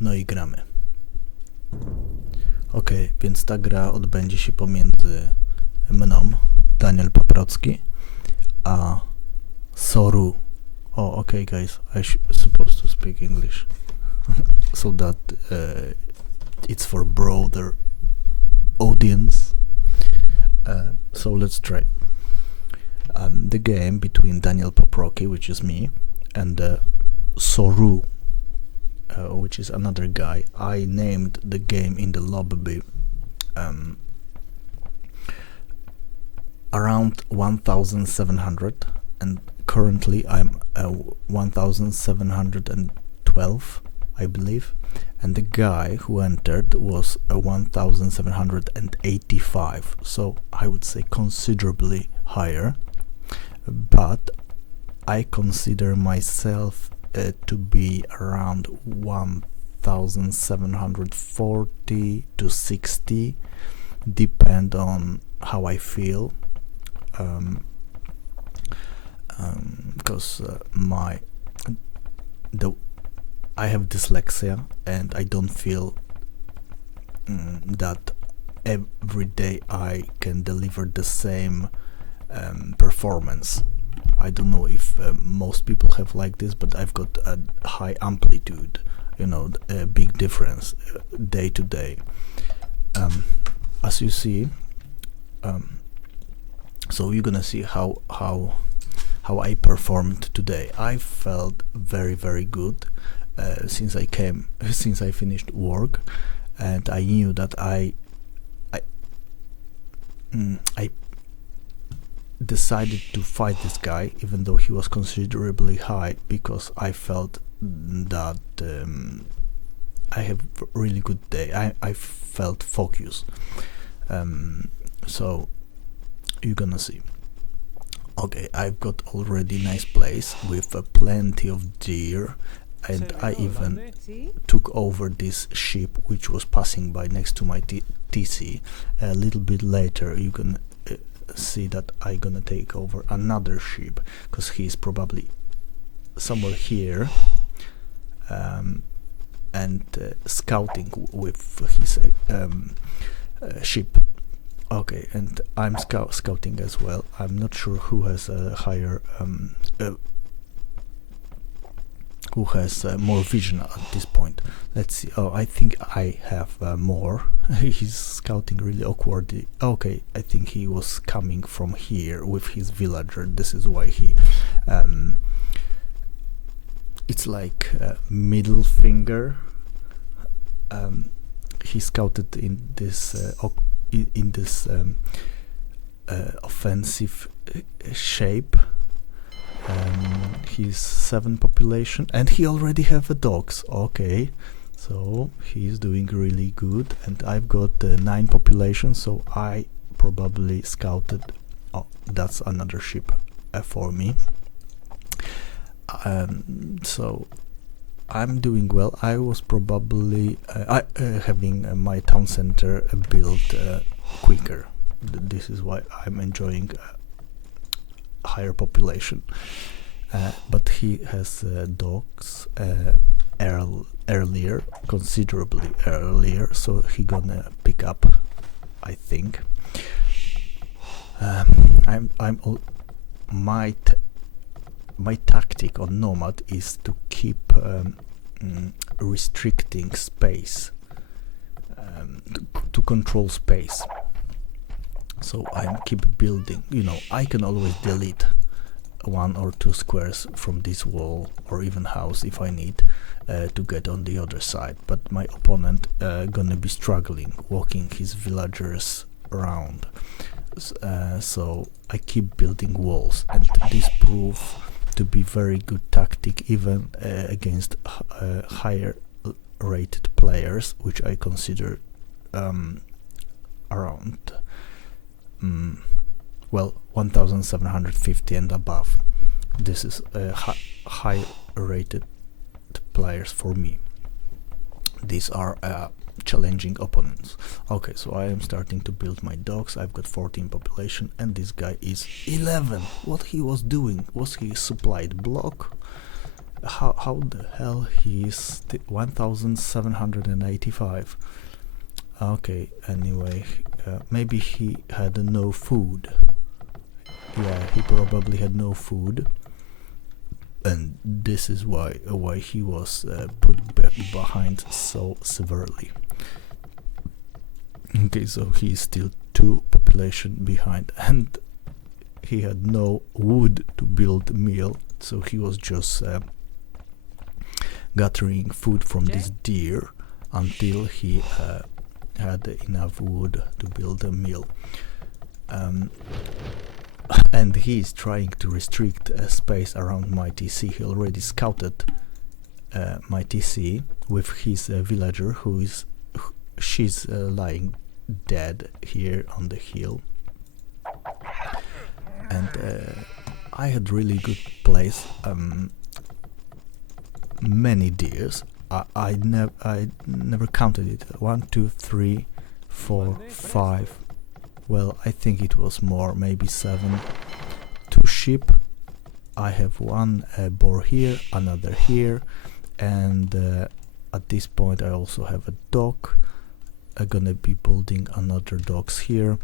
No i gramy. Ok, więc ta gra odbędzie się pomiędzy mną, DanielPaprocki, a Soru. Oh, okay, guys, supposed to speak English, so that it's for broader audience. So let's try. The game between DanielPaprocki, which is me, and Soru, which is another guy. I named the game in the lobby around 1700, and currently I'm 1712, I believe, and the guy who entered was 1785, so I would say considerably higher, but I consider myself to be around 1740 to 60, depend on how I feel, because I have dyslexia and I don't feel that every day I can deliver the same performance. I don't know if most people have like this, but I've got a high amplitude, a big difference day to day. As you see, so you're gonna see how I performed today. I felt very, very good since I finished work, and I knew that I decided to fight this guy, even though he was considerably high, because I felt that I have a really good day. I felt focused. So you're gonna see. Okay, I've got already nice place with plenty of deer, and I even took over this ship which was passing by next to my TC. A little bit later you can see that I'm gonna take over another ship, because he's probably somewhere here and scouting with his ship. Okay, and I'm scouting as well. I'm not sure who has a higher who has more vision at this point. Let's see. Oh, I think I have more. He's scouting really awkwardly. Okay, I think he was coming from here with his villager. This is why he it's like middle finger. He scouted in this offensive shape. He's 7 population, and he already have a dogs. Okay, so he's doing really good, and I've got 9 population, so I probably scouted. Oh, that's another ship for me. So I'm doing well. I was probably having my town center built quicker. This is why I'm enjoying higher population. But he has dogs earlier, considerably earlier, so he gonna pick up, I think. My tactic on Nomad is to keep restricting space, to control space. So I keep building. I can always delete 1 or 2 squares from this wall or even house if I need to get on the other side. But my opponent gonna be struggling walking his villagers around. So I keep building walls, and this proved to be very good tactic even against higher rated players, which I consider around 1750 and above. This is high rated players for me. These are challenging opponents. Okay, so I am starting to build my dogs. I've got 14 population, and this guy is 11. What he was doing? Was he supplied block? How the hell he is 1785? Okay, anyway, maybe he had no food. Yeah, he probably had no food, and this is why he was put behind so severely. Okay, so he is still 2 population behind, and he had no wood to build a meal, so he was just gathering food from this deer until he had enough wood to build a meal. And he is trying to restrict space around my TC. He already scouted my TC with his villager, she's lying dead here on the hill. And I had really good place. Many deers. I never counted it. 1, 2, 3, 4, 5. Well, I think it was more, maybe 7. 2 sheep. I have 1 boar here, another here, and at this point I also have a dog. I'm gonna be building another dogs here.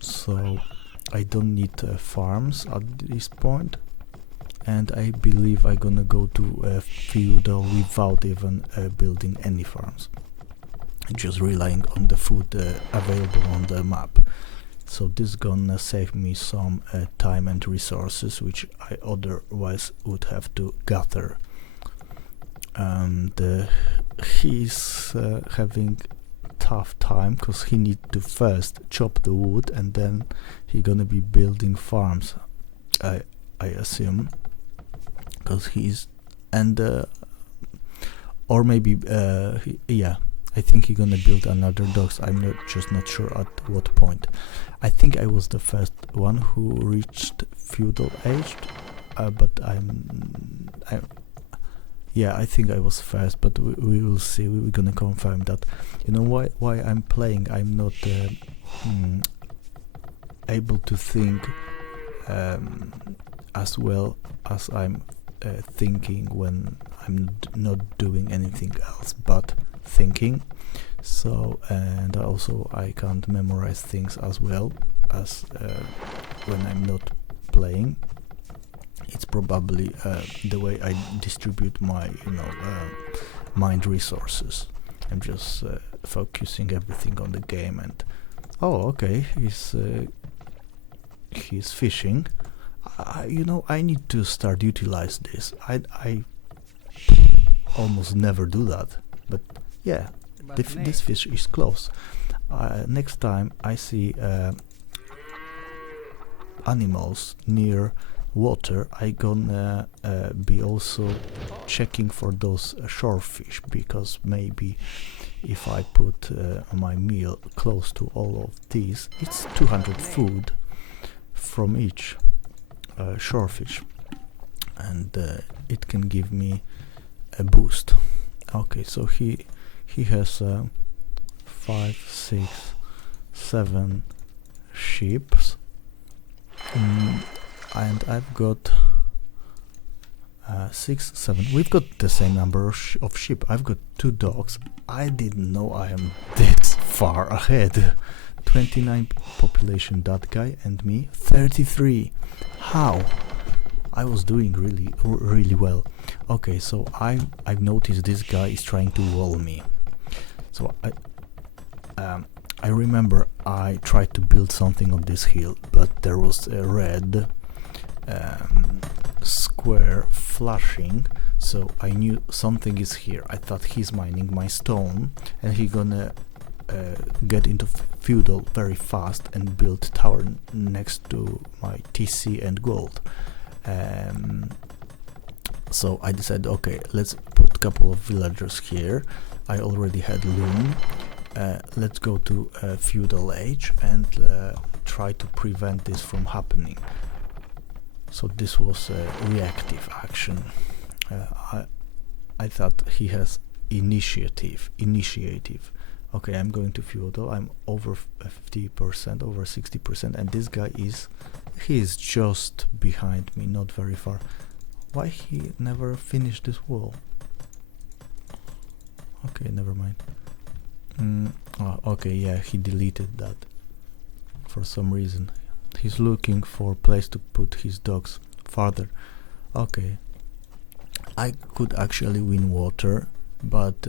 So I don't need farms at this point, and I believe I'm gonna go to a feudal without even building any farms, just relying on the food available on the map. So this is gonna save me some time and resources which I otherwise would have to gather. And he's having tough time because he need to first chop the wood and then he gonna be building farms, I assume, because he's or maybe yeah, I think he's gonna build another dogs. I'm not sure at what point. I think I was the first one who reached feudal age, but yeah, I think I was first, but we will see. We're gonna confirm that. You know why I'm playing? I'm not able to think as well as I'm thinking when I'm not doing anything else but thinking. So, and also I can't memorize things as well as when I'm not playing. It's probably the way I distribute my mind resources. I'm just focusing everything on the game. And oh, okay, he's fishing. I need to start utilize this. I almost never do that, but yeah, this fish is close. Next time I see animals near water, I gonna be also checking for those shore fish, because maybe if I put my meal close to all of these, it's 200 food from each shore fish, and it can give me a boost. Okay, so he has 5, 6, 7 sheep. And I've got 6, 7. We've got the same number of sheep. I've got 2 dogs. I didn't know I am this far ahead. 29 population, that guy, and me 33. How? I was doing really well. Okay, so I've noticed this guy is trying to wall me. So I remember I tried to build something on this hill, but there was a red square flashing, so I knew something is here. I thought he's mining my stone and he gonna get into feudal very fast and build tower next to my TC and gold. So I decided, okay, let's put a couple of villagers here. I already had loom. Let's go to feudal age and try to prevent this from happening. So this was a reactive action. I thought he has initiative. Okay, I'm going to feudal. I'm over 50%, over 60%, and this guy is just behind me, not very far. Why he never finished this wall? Okay, never mind. Okay, yeah, he deleted that for some reason. He's looking for a place to put his dogs farther. Okay, I could actually win water, but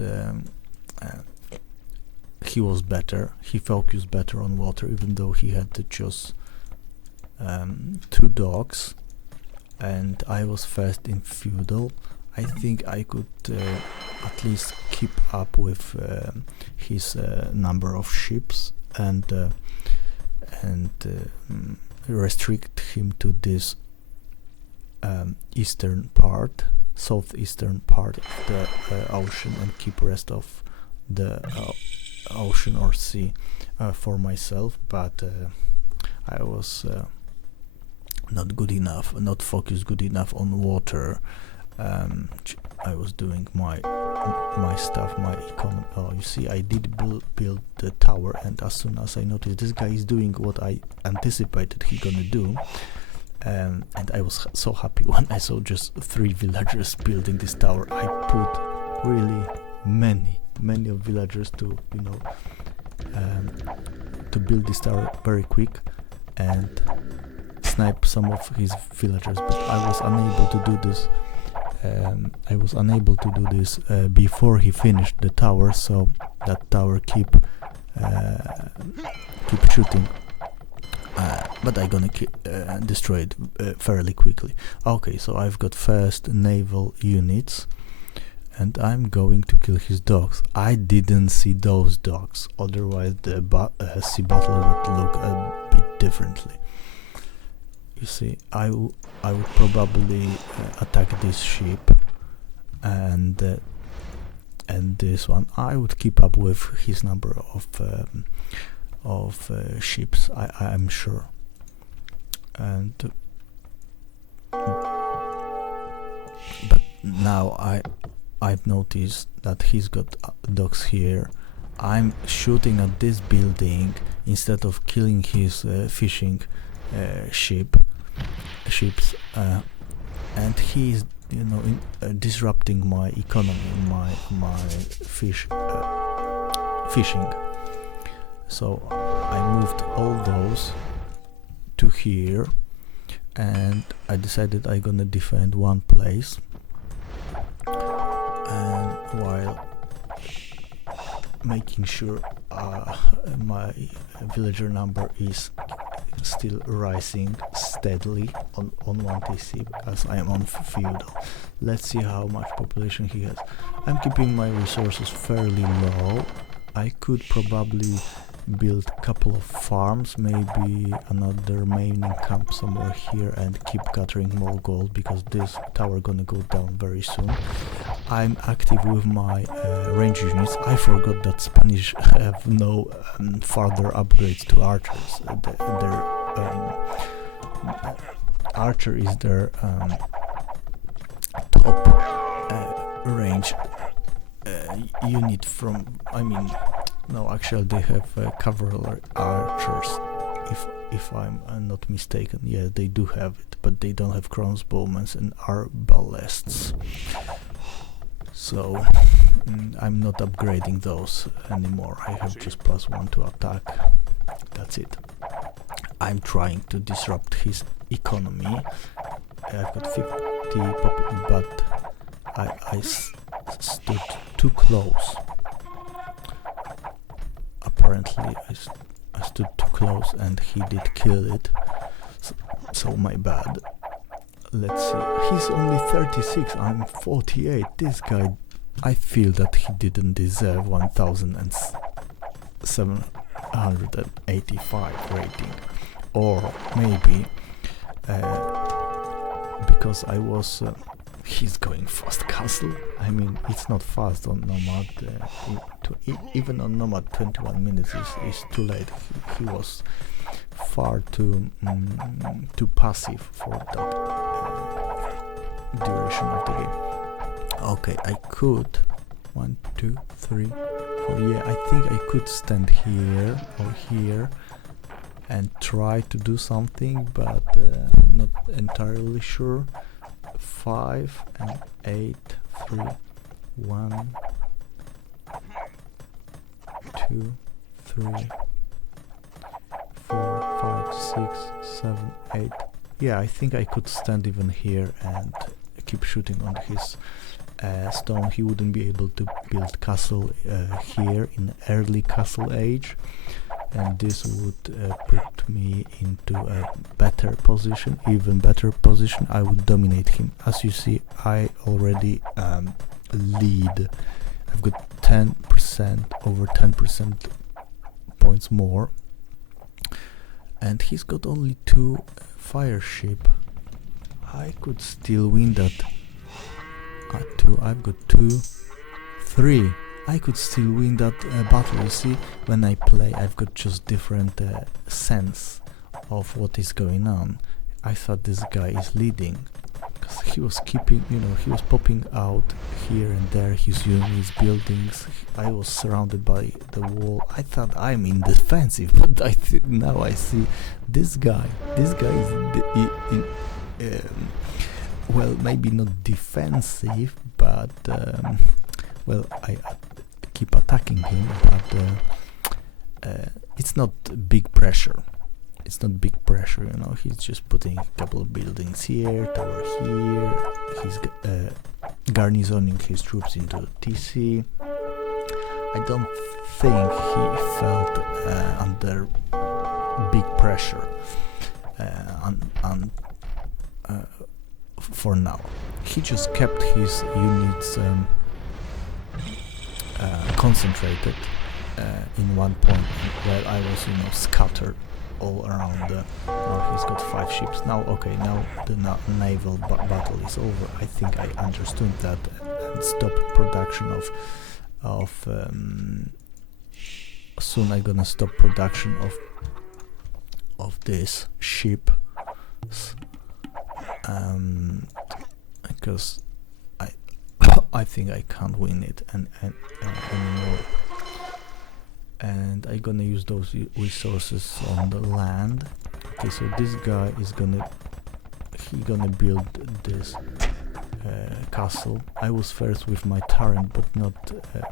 he was better. He focused better on water, even though he had to choose 2 dogs, and I was first in feudal. I think I could at least keep up with his number of ships and restrict him to this eastern part, southeastern part of the ocean, and keep rest of the ocean or sea for myself. But I was not good enough, not focused good enough on water. I was doing my stuff, my economy. Oh, you see, I did build the tower, and as soon as I noticed this guy is doing what I anticipated he gonna do, and I was so happy when I saw just 3 villagers building this tower. I put really many of villagers to to build this tower very quick and snipe some of his villagers, but I was unable to do this. Before he finished the tower, so that tower keep shooting. But I'm gonna destroy it fairly quickly. Okay, so I've got first naval units, and I'm going to kill his dogs. I didn't see those dogs, otherwise the sea battle would look a bit differently. You see, I would probably attack this ship, and this one. I would keep up with his number of ships. I'm sure. And but now I've noticed that he's got dogs here. I'm shooting at this building instead of killing his fishing ships, and he's disrupting my economy, my fishing. So I moved all those to here, and I decided I'm gonna defend one place, and while making sure my villager number is still rising steadily on 1 TC, because I am on feudal. Let's see how much population he has. I'm keeping my resources fairly low. I could probably build a couple of farms, maybe another mining camp somewhere here, and keep gathering more gold, because this tower gonna go down very soon. I'm active with my range units. I forgot that Spanish have no further upgrades to archers. Their archer is their top range unit from. No, actually they have cavalry archers, if I'm not mistaken. Yeah, they do have it, but they don't have crossbowmen and arbalests. So I'm not upgrading those anymore. I have just +1 to attack. That's it. I'm trying to disrupt his economy. I've got 50 but I stood too close. Apparently I stood too close and he did kill it. So my bad. Let's see. He's only 36. I'm 48. This guy, I feel that he didn't deserve 1785 rating. Or maybe because I was he's going fast castle. It's not fast on Nomad. Even on Nomad 21 minutes is too late. He was far too passive for that duration of the game. Okay, I could 1, 2, 3, 4. Yeah, I think I could stand here or here and try to do something, but not entirely sure. 5 and 8, 3, 1, 2, 3, 4, 5, 6, 7, 8. Yeah, I think I could stand even here and keep shooting on his stone. He wouldn't be able to build castle here in early castle age, and this would put me into a better position, even better position. I would dominate him. As you see, I already lead. I've got 10%, over 10% points more, and he's got only 2 fire ship. I could still win that. 2, I've got 2, 3. I could still win that battle. You see, when I play, I've got just different sense of what is going on. I thought this guy is leading, because he was keeping, he was popping out here and there, his units, buildings. I was surrounded by the wall. I thought I'm in defensive, but now I see this guy. This guy is well, maybe not defensive, but well, I keep attacking him, but it's not big pressure. It's not big pressure, he's just putting a couple of buildings here, tower here, he's garnisoning his troops into TC. I don't think he felt under big pressure for now. He just kept his units concentrated in one point, while I was, scattered all around. Now he's got 5 ships. Now, okay, now the naval battle is over. I think I understood that and stopped production of soon I'm gonna stop production of this ship, because I think I can't win it anymore. And I'm gonna use those resources on the land. Okay, so this guy is gonna build this castle. I was first with my turret, but not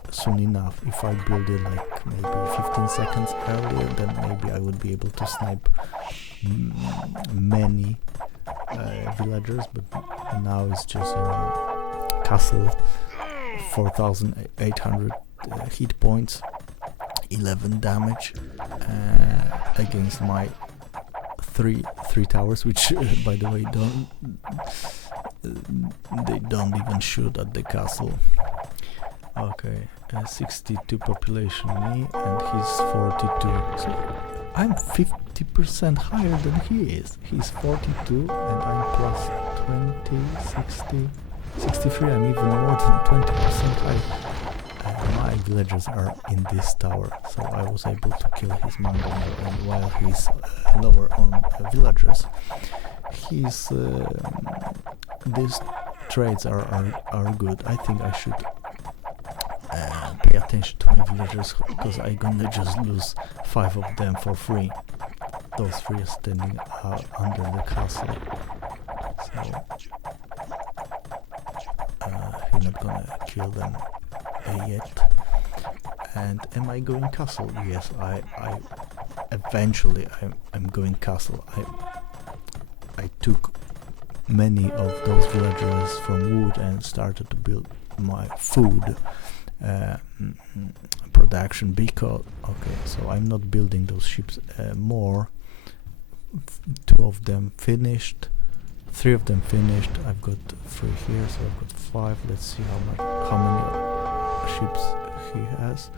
soon enough. If I build it like maybe 15 seconds earlier, then maybe I would be able to snipe many villagers. But now it's just castle, 4,800 hit points, 11 damage against my three towers, which by the way they don't even shoot at the castle. Okay, 62 population me, and he's 42, so I'm 50% higher than he is. He's 42 and I'm plus 20, 60, 63. I'm even more than 20% high. My villagers are in this tower, so I was able to kill his Mongol, and while he's lower on villagers, his these trades are good. I think I should pay attention to my villagers, because I'm gonna just lose 5 of them for free. Those 3 are standing under the castle, so he's not gonna kill them yet. And am I going castle? Yes, I eventually I'm going castle. I took many of those villagers from wood and started to build my food production, because okay, so I'm not building those ships more. 2 of them finished, 3 of them finished. I've got 3 here, so I've got 5. Let's see how many ships he has.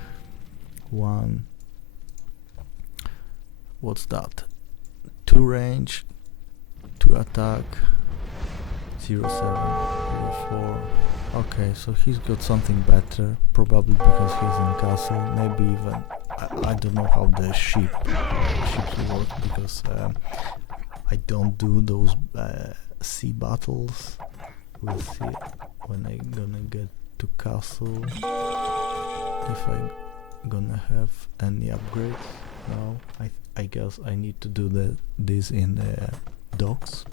1. What's that? 2 range, 2 attack, 0, 7, 0, 4. Okay, so he's got something better, probably because he's in castle. Maybe even I don't know how the ships work, because I don't do those sea battles. We'll see when I'm gonna get to castle if I'm gonna have any upgrades. No, I guess I need to do this in docks.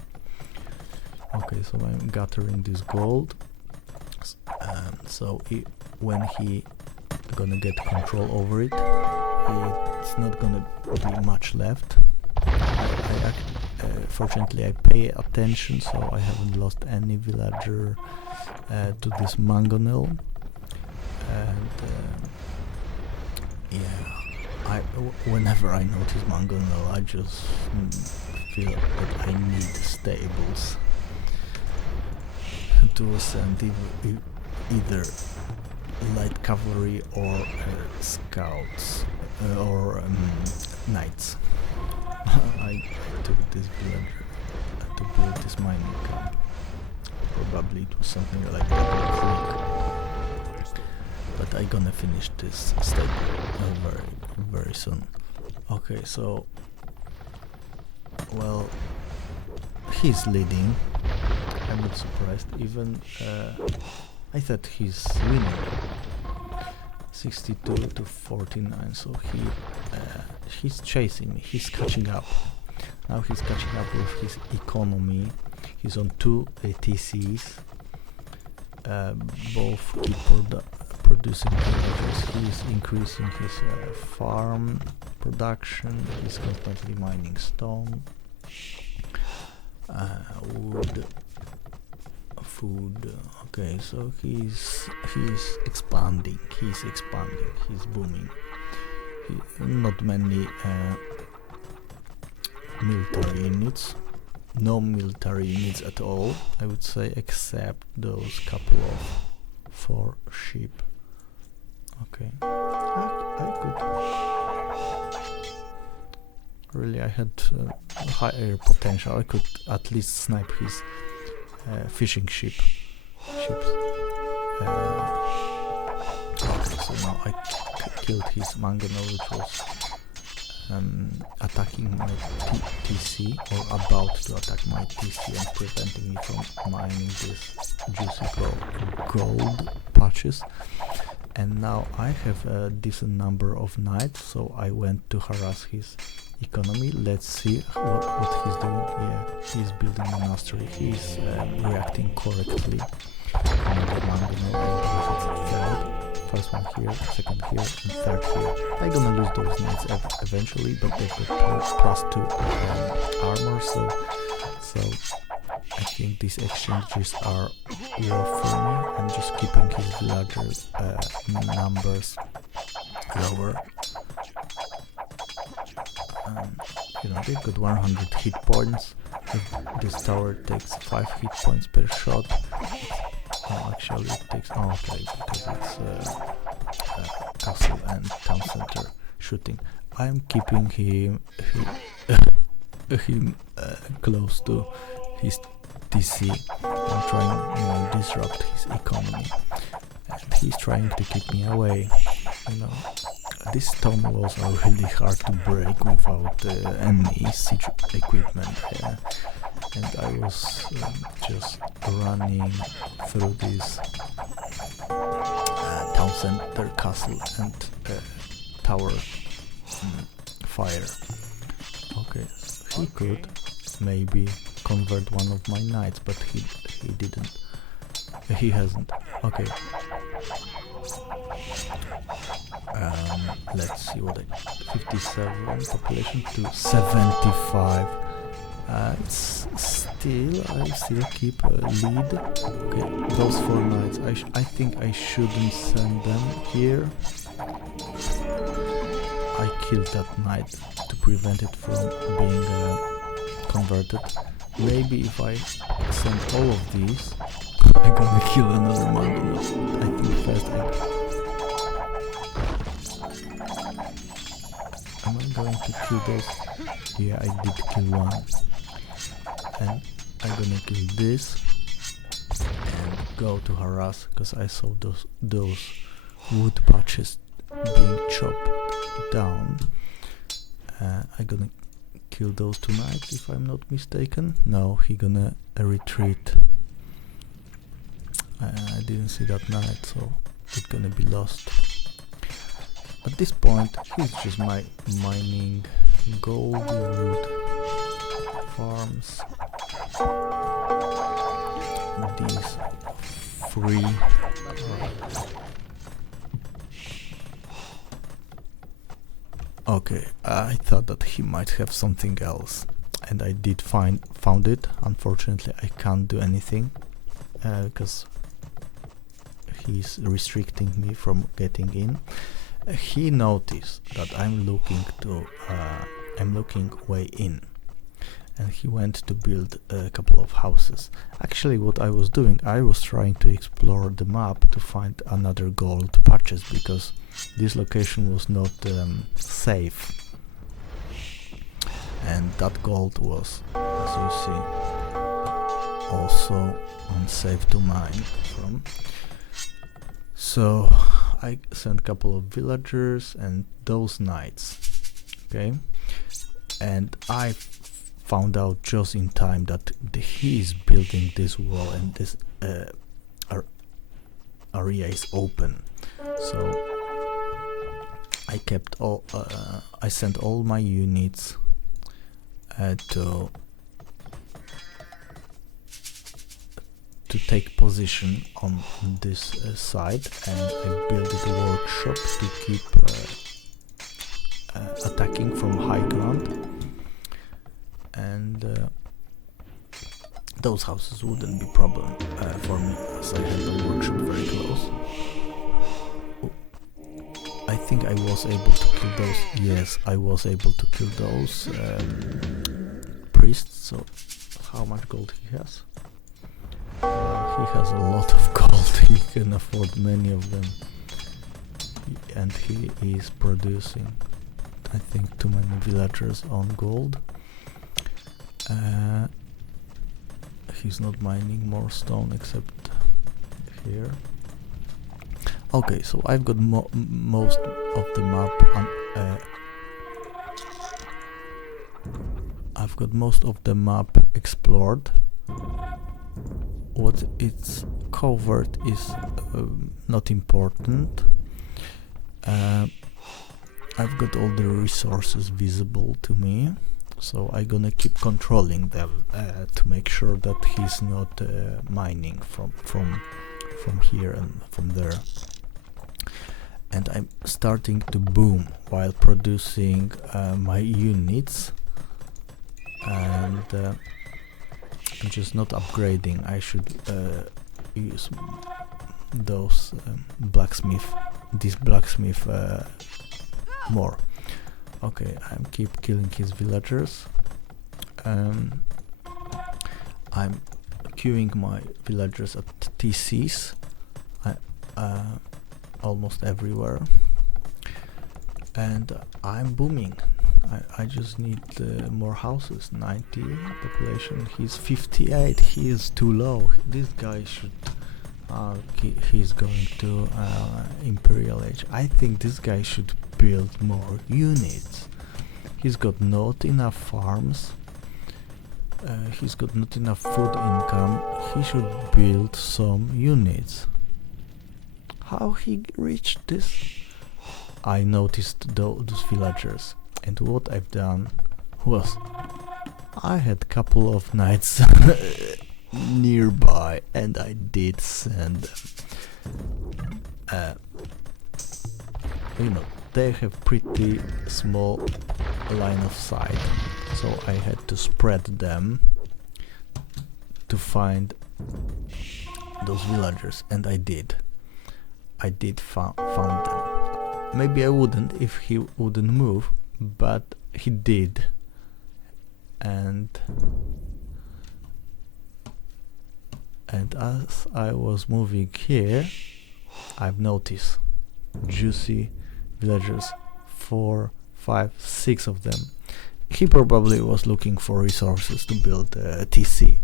Okay, so I'm gathering this gold. So when he gonna get control over it, it's not gonna be much left. Fortunately I pay attention, so I haven't lost any villager to this mangonel. And yeah, whenever I notice mangonel, I just feel that I need stables to send either light cavalry or scouts or knights. I took this villager to build this mining camp. Probably it was something like that, but I gonna finish this step very soon. Okay, so well, he's leading. I'm not surprised. Even I thought he's winning. 62 to 49. So he's chasing me. He's catching up. Now he's catching up with his economy. He's on 2 TCs. Both keep producing villagers. He's increasing his farm production. He's constantly mining stone, wood, food. Okay, so he's expanding. He's booming. Not many military units. No military units at all, I would say, except those couple of 4 sheep. Okay, I could really. I had higher potential. I could at least snipe his fishing ships. Okay, so now I killed his mangonel, which was attacking my TC, or about to attack my TC and preventing me from mining this juicy gold patches. And now I have a decent number of knights, so I went to harass his economy. Let's see what he's doing. Yeah, he's building a monastery. He's reacting correctly. First one here, second here, and third here. I'm gonna lose those knights eventually, but they've got +2 armor, so I think these exchanges are worth for me. I'm just keeping his villagers numbers lower. They've got 100 hit points. This tower takes 5 hit points per shot. Oh, actually it takes... Oh, okay, because it's castle and town center shooting. I'm keeping him close to his TC and trying to disrupt his economy. And he's trying to keep me away. These stone walls are really hard to break without any siege equipment. And I was just running through this town center, castle and tower fire. Okay, he could maybe convert one of my knights, but he didn't. He hasn't. Okay. Let's see what 57 population to 75. It's still, I still keep a lead. Okay, those 4 knights, I think I shouldn't send them here. I killed that knight to prevent it from being converted. Maybe if I send all of these, I'm gonna kill another Mongol. I think first am I going to kill those? Yeah, I did kill one. And I'm gonna kill this and go to harass, because I saw those wood patches being chopped down. I'm gonna kill those 2 knights, if I'm not mistaken. No, he gonna retreat. I didn't see that knight, so it's gonna be lost. At this point, he's just mining gold, wood, farms. these three. Okay, I thought that he might have something else, and I did found it. Unfortunately, I can't do anything because he's restricting me from getting in. He noticed that I'm looking way in, and he went to build a couple of houses. Actually, what I was doing, I was trying to explore the map to find another gold patches, because this location was not safe, and that gold was, as you see, also unsafe to mine from. So I sent a couple of villagers and those knights, okay, and I found out just in time that he is building this wall and this area is open. So I kept all. I sent all my units to take position on this side, and I built a workshop to keep attacking from high ground, and those houses wouldn't be problem for me, as I had the workshop very close. I think I was able to kill those. Yes, I was able to kill those priests. So how much gold he has? He has a lot of gold. He can afford many of them, and he is producing, I think, too many villagers on gold. He's not mining more stone except here. Okay, so I've got most of the map. I've got most of the map explored. What it's covered is not important. I've got all the resources visible to me, so I'm gonna keep controlling them to make sure that he's not mining from here and from there. And I'm starting to boom while producing my units, and I'm just not upgrading. I should use those this blacksmith more. Okay, I'm keep killing his villagers. I'm queuing my villagers at TCs almost everywhere, and I'm booming. I just need more houses. 90 population. He's 58. He is too low. This guy should. He's going to Imperial Age. I think this guy should build more units. He's got not enough farms. He's got not enough food income. He should build some units. How he reached this? I noticed those villagers, and what I've done was I had couple of knights nearby, and I did send them. They have pretty small line of sight, so I had to spread them to find those villagers, and I did found them. Maybe I wouldn't if he wouldn't move, but he did, and as I was moving here, I've noticed juicy villagers, 4, 5, 6 of them. He probably was looking for resources to build a TC,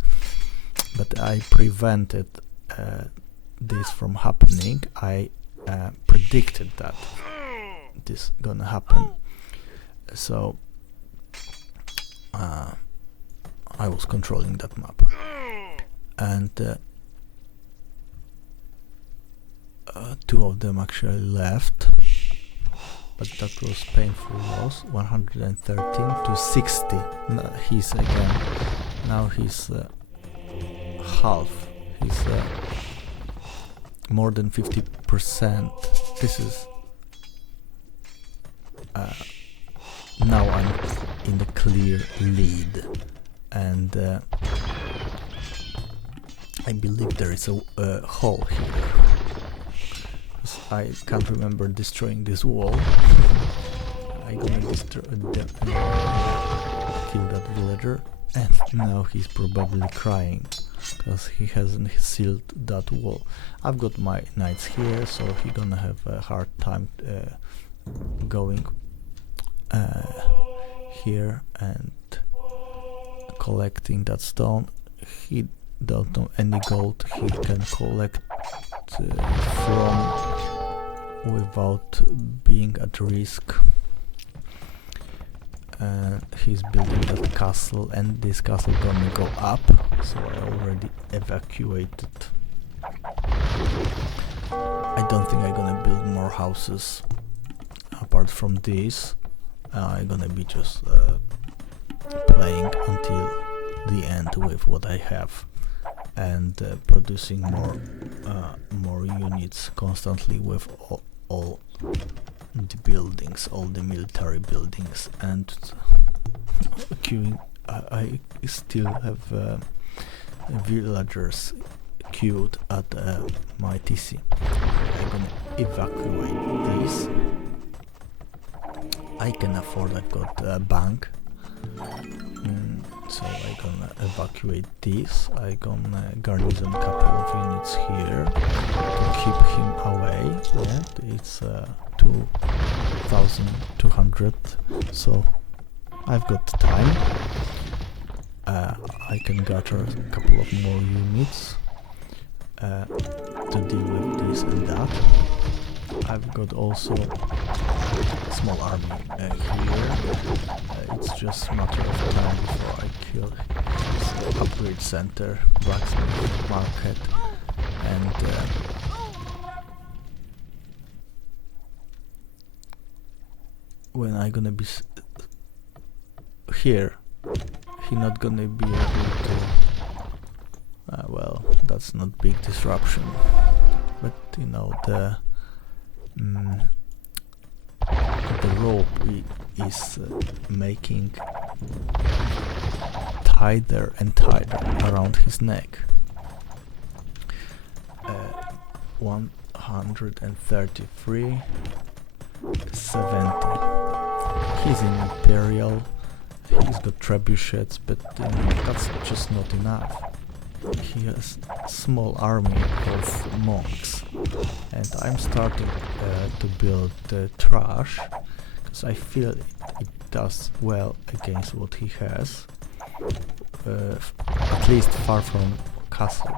but I prevented this from happening. I predicted that this gonna happen, so I was controlling that map, and 2 of them actually left, but that was painful loss. 113 to 60. He's again, now he's half he's more than 50%. This is now I'm in the clear lead, and I believe there is a hole here. I can't remember destroying this wall. I'm gonna kill that villager, and now he's probably crying because he hasn't sealed that wall. I've got my knights here, so he's gonna have a hard time going here and collecting that stone. He don't know any gold he can collect from without being at risk. He's building that castle, and this castle gonna go up, so I already evacuated. I don't think I'm gonna build more houses apart from this. I'm gonna be just playing until the end with what I have, and producing more units constantly with all the buildings, all the military buildings, and queuing. I still have villagers queued at my TC. I'm gonna evacuate these. I can afford, I've got a bank, so I'm gonna evacuate this. I'm gonna garrison a couple of units here to keep him away. Yeah, it's 2,200, so I've got time. I can gather a couple of more units to deal with this and that. I've got also a small army here. It's just a matter of time before I kill this upgrade center, blacksmith market, and when I'm gonna be here, he not gonna be able to. Well, that's not big disruption, but you know the rope is making tighter and tighter around his neck. 133, 70. He's in Imperial. He's got trebuchets, but that's just not enough. He has a small army of monks, and I'm starting to build the trash because I feel it does well against what he has, at least far from castle,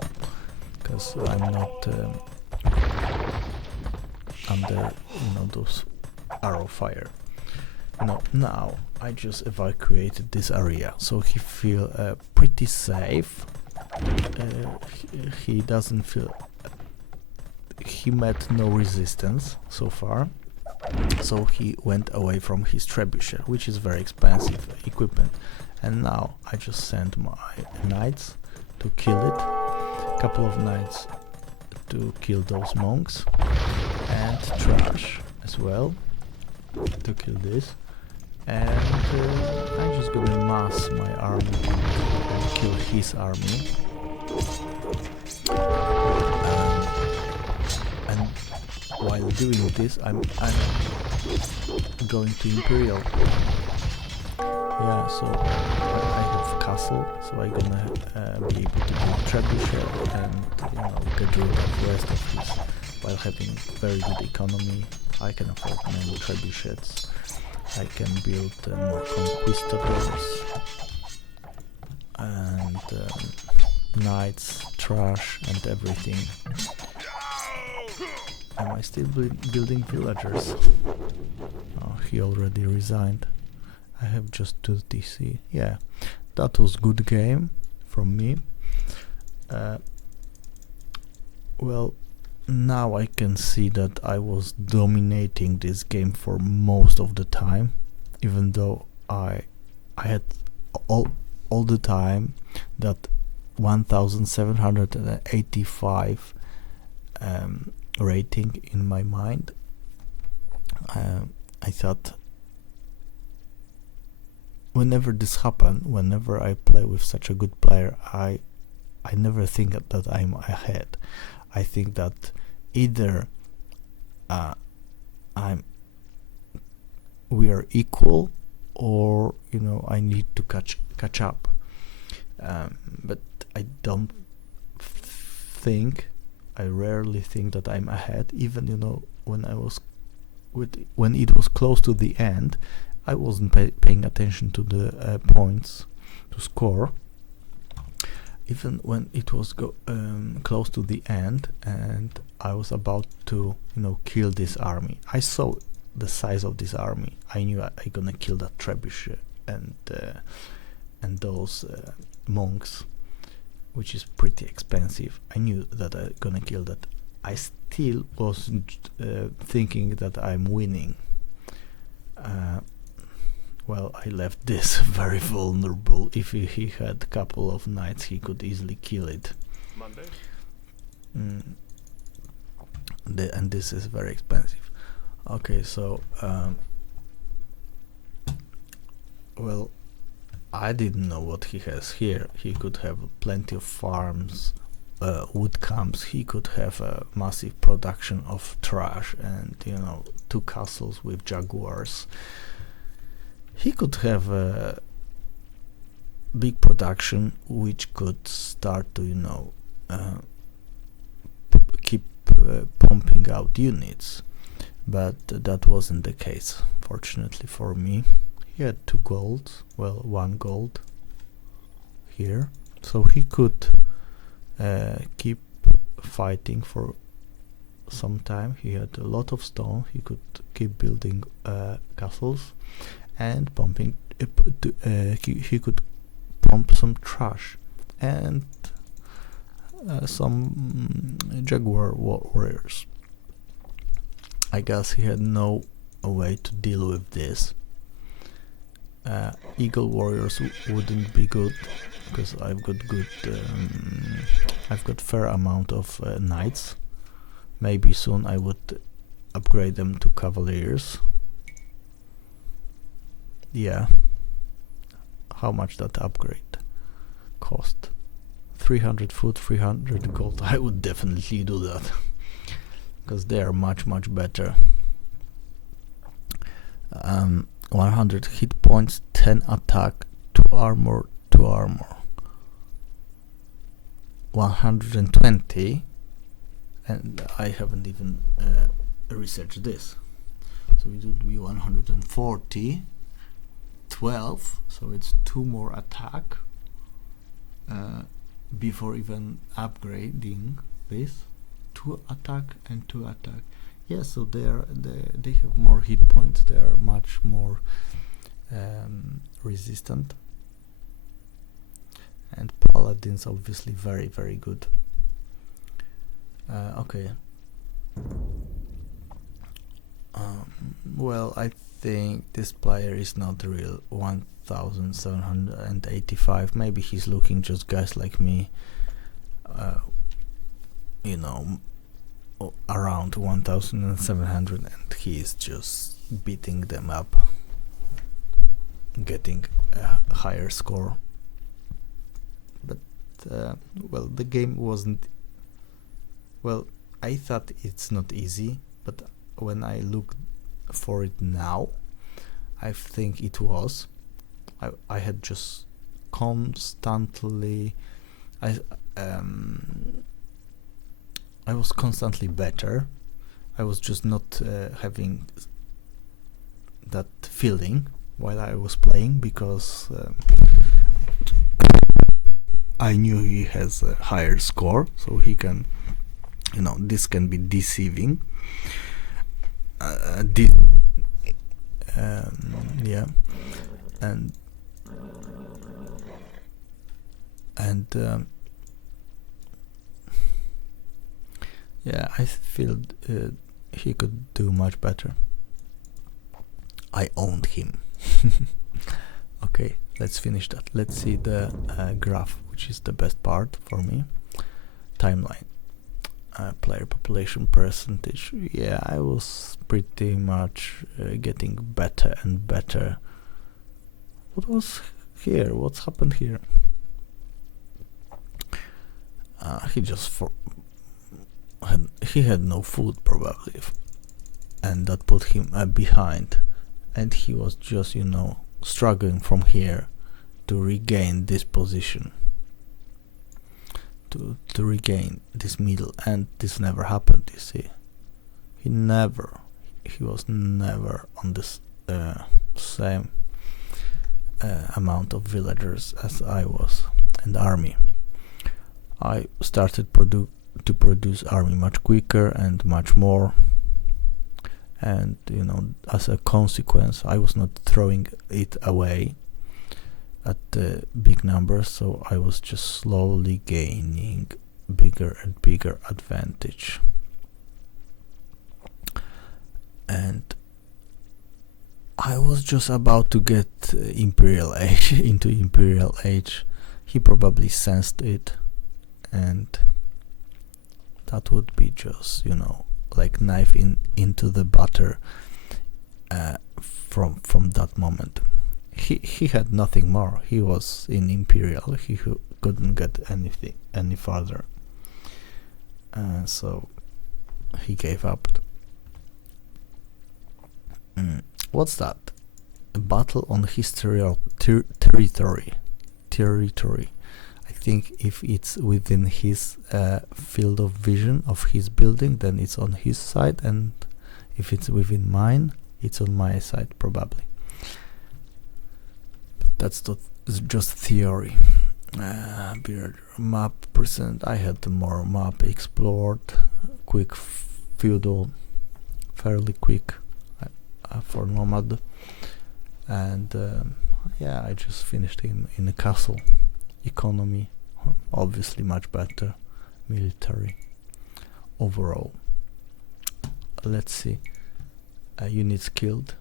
because I'm not under those arrow fire. Now I just evacuated this area, so he feel pretty safe. He doesn't feel. He met no resistance so far, so he went away from his trebuchet, which is very expensive equipment. And now I just sent my knights to kill it. A couple of knights to kill those monks, and trash as well to kill this. And I'm just gonna mass my army and kill his army. And while doing this, I'm going to Imperial. Yeah, so I have castle, so I'm gonna be able to do trebuchet and get rid of the rest of his, while having very good economy. I can afford many trebuchets. I can build more conquistadors and knights, trash, and everything. Am I still building villagers? Oh, he already resigned. I have just 2 TC. Yeah, that was good game from me. Well, now I can see that I was dominating this game for most of the time, even though I had all the time that 1785 rating in my mind. I thought, whenever this happens, whenever I play with such a good player, I never think that I'm ahead. I think that either we are equal, or I need to catch up. But I rarely think that I'm ahead. Even when it was close to the end, I wasn't paying attention to the points to score. Even when it was close to the end and I was about to kill this army, I saw the size of this army. I knew I gonna kill that trebuchet and those monks, which is pretty expensive. I knew that I gonna kill that. I still wasn't thinking that I'm winning. Well, I left this very vulnerable. If he had a couple of knights, he could easily kill it. Monday. And this is very expensive. Okay, so well, I didn't know what he has here. He could have plenty of farms, wood camps. He could have a massive production of trash and 2 castles with jaguars. He could have a big production which could start to keep pumping out units, but that wasn't the case, fortunately for me. He had 2 golds, well, 1 gold here, so he could keep fighting for some time. He had a lot of stone. He could keep building castles and pumping. He could pump some trash and some jaguar warriors. I guess he had no way to deal with this. Eagle warriors wouldn't be good, because I've got fair amount of knights. Maybe soon I would upgrade them to cavaliers. Yeah. How much that upgrade cost? 300 food, 300 gold. I would definitely do that, because they are much better. 100 hit points, 10 attack, 2 armor, 2 armor. 120, and I haven't even researched this. So it would be 140, 12, so it's 2 more attack before even upgrading this. 2 attack and 2 attack. Yeah, so they have more hit points. They are much more resistant. And paladins obviously very good. Okay. Well, I think this player is not the real 1785. Maybe he's looking just guys like me, around 1700, and he is just beating them up, getting a higher score. But well, the game wasn't. Well, I thought it's not easy, but when I look for it now, I think it was. I had just constantly. I was constantly better. I was just not having that feeling while I was playing, because I knew he has a higher score, so he can, this can be deceiving. Yeah, and yeah, I feel he could do much better. I owned him. Okay, let's finish that. Let's see the graph, which which is the best part for me. Timeline. Player population percentage. Yeah, I was pretty much getting better and better. What was here? What's happened here? He had no food probably, and that put him behind, and he was just, you know, struggling from here to regain this position, to regain this middle, and this never happened. You see, he was never on this same amount of villagers as I was, and army. I started to produce army much quicker and much more, and you know, as a consequence, I was not throwing it away at the big numbers, so I was just slowly gaining bigger and bigger advantage. And I was just about to get Imperial Age into Imperial Age. He probably sensed it, and that would be just, you know, like knife into the butter from that moment. He had nothing more. He was in Imperial. He couldn't get anything any farther, so he gave up. What's that? A battle on history or territory. I think if it's within his field of vision of his building, then it's on his side, and if it's within mine, it's on my side probably. But that's just theory. Map percent. I had more map explored. Quick feudal, fairly quick for nomad, and yeah, I just finished him in a castle. Economy, obviously much better. Military, overall. Let's see. Units killed.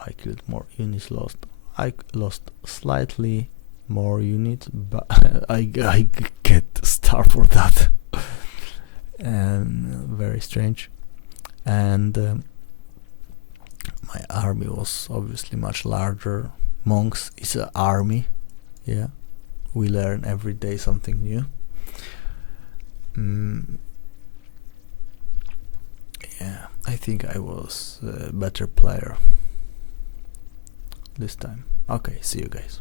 I killed more. Units lost. I lost slightly more units, but I get star for that. And very strange. And my army was obviously much larger. Monks is an army. Yeah. We learn every day something new. Yeah, I think I was a better player this time. Okay, see you guys.